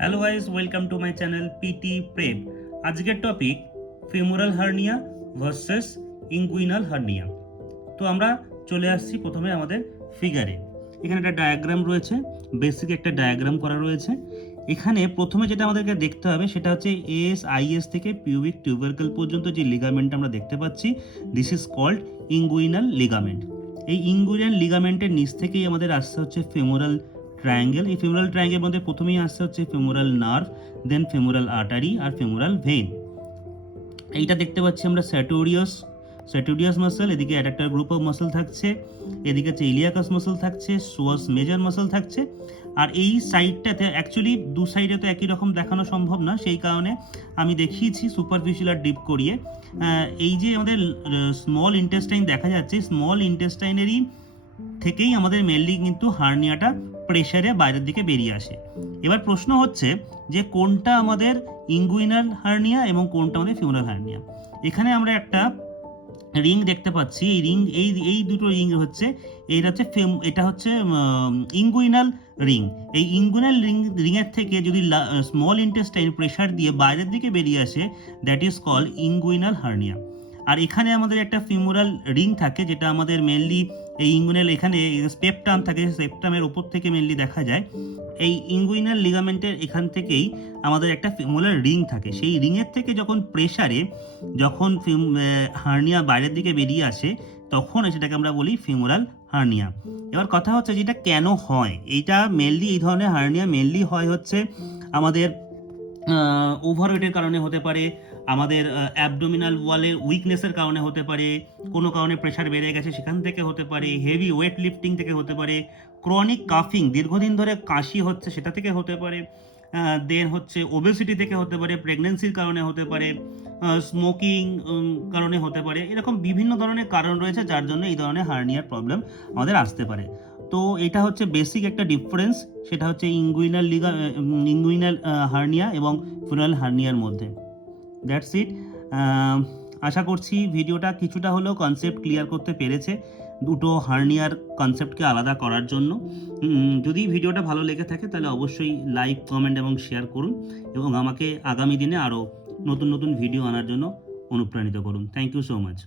Hello guys, welcome to my channel PT prep. আজকের topic femoral hernia versus inguinal hernia. তো আমরা চলে আসছি প্রথমে আমাদের ফিগারে। এখানে একটা ডায়াগ্রাম রয়েছে, বেসিক একটা ডায়াগ্রাম করা রয়েছে। এখানে প্রথমে যেটা আমাদেরকে দেখতে হবে সেটা হচ্ছে AS থেকে পিউবিক টিউবারকেল পর্যন্ত যে লিগামেন্ট আমরা দেখতে পাচ্ছি, this is called inguinal ligament. এই ইঙ্গুইনাল লিগামেন্টের নিচ থেকেই আমাদের আসছে হচ্ছে ফেমোরাল ট্রায়াঙ্গেল। এই ফেমোরাল ট্রায়াঙ্গেল মধ্যে প্রথমেই আসছে হচ্ছে femoral nerve, then femoral artery আর ফেমোরাল ভেইন। এইটা দেখতে পাচ্ছি আমরা স্যাটোডিয়াস মাসল, এদিকে অ্যাডাক্টর গ্রুপ অফ মাসল থাকছে, এদিকে হচ্ছে ইলিয়াকাস মাসল থাকছে, সোয়াস মেজর মাসল থাকছে। আর এই সাইডটাতে অ্যাকচুয়ালি দু সাইডে তো একই রকম দেখানো সম্ভব না, সেই কারণে আমি দেখিয়েছি সুপারফিশিয়াল আর ডিপ করিয়ে। এই যে আমাদের স্মল ইন্টেস্টাইন দেখা যাচ্ছে, স্মল ইন্টেস্টাইনেরই থেকেই আমাদের মেনলি কিন্তু হার্নিয়াটা প্রেশারে বাইরের দিকে বেরিয়ে আসে। এবার প্রশ্ন হচ্ছে যে কোনটা আমাদের ইঙ্গুইনাল হার্নিয়া এবং কোনটা আমাদের ফিমোরাল হার্নিয়া। এখানে আমরা একটা রিং দেখতে পাচ্ছি। এই রিং এই দুটো রিং হচ্ছে, এটা হচ্ছে ইঙ্গুইনাল রিং। এই ইঙ্গুইনাল রিংয়ের থেকে যদি স্মল ইন্টেস্টাইন প্রেশার দিয়ে বাইরের দিকে বেরিয়ে আসে, that is called inguinal hernia. আর এখানে আমাদের একটা ফিমোরাল রিং থাকে, যেটা আমাদের মেনলি এই ইঙ্গুইনাল, এখানে স্পেপটাম থাকে, স্পেপটামের উপর থেকে মেনলি দেখা যায়। এই ইঙ্গুইনাল লিগামেন্টের এখান থেকেই আমাদের একটা ফিমোরাল রিং থাকে। সেই রিংয়ের থেকে যখন প্রেশারে যখন হার্নিয়া বাইরের দিকে বেরিয়ে আসে, তখন সেটাকে আমরা বলি ফিমোরাল হার্নিয়া। এবার কথা হচ্ছে যেটা কেন হয়, এইটা মেনলি এই ধরনের হার্নিয়া মেনলি হয় হচ্ছে আমাদের ওভারওয়েটের কারণে হতে পারে, আমাদের অ্যাবডোমিনাল ওয়ালের উইকনেসের কারণে হতে পারে, কোনো কারণে প্রেশার বেড়ে গেছে সেখান থেকে হতে পারে, হেভি ওয়েট লিফটিং থেকে হতে পারে, ক্রনিক কাফিং দীর্ঘদিন ধরে কাশি হচ্ছে সেটা থেকে হতে পারে, দেন হচ্ছে ওবেসিটি থেকে হতে পারে, প্রেগনেন্সির কারণে হতে পারে, স্মোকিং কারণে হতে পারে। এরকম বিভিন্ন ধরনের কারণ রয়েছে যার জন্য এই ধরনের হার্নিয়ার প্রবলেম আমাদের আসতে পারে। তো এটা হচ্ছে বেসিক একটা ডিফারেন্স, সেটা হচ্ছে ইঙ্গুইনাল হার্নিয়া এবং ফিমোরাল হার্নিয়ার মধ্যে। That's it. আশা করছি ভিডিওটা কিছুটা হলেও কনসেপ্ট ক্লিয়ার করতে পেরেছে, দুটো হার্নিয়ার কনসেপ্টকে আলাদা করার জন্য। যদি ভিডিওটা ভালো লেগে থাকে তাহলে অবশ্যই লাইক, কমেন্ট এবং শেয়ার করুন, এবং আমাকে আগামী দিনে আরও নতুন নতুন ভিডিও আনার জন্য অনুপ্রাণিত করুন। Thank you so much.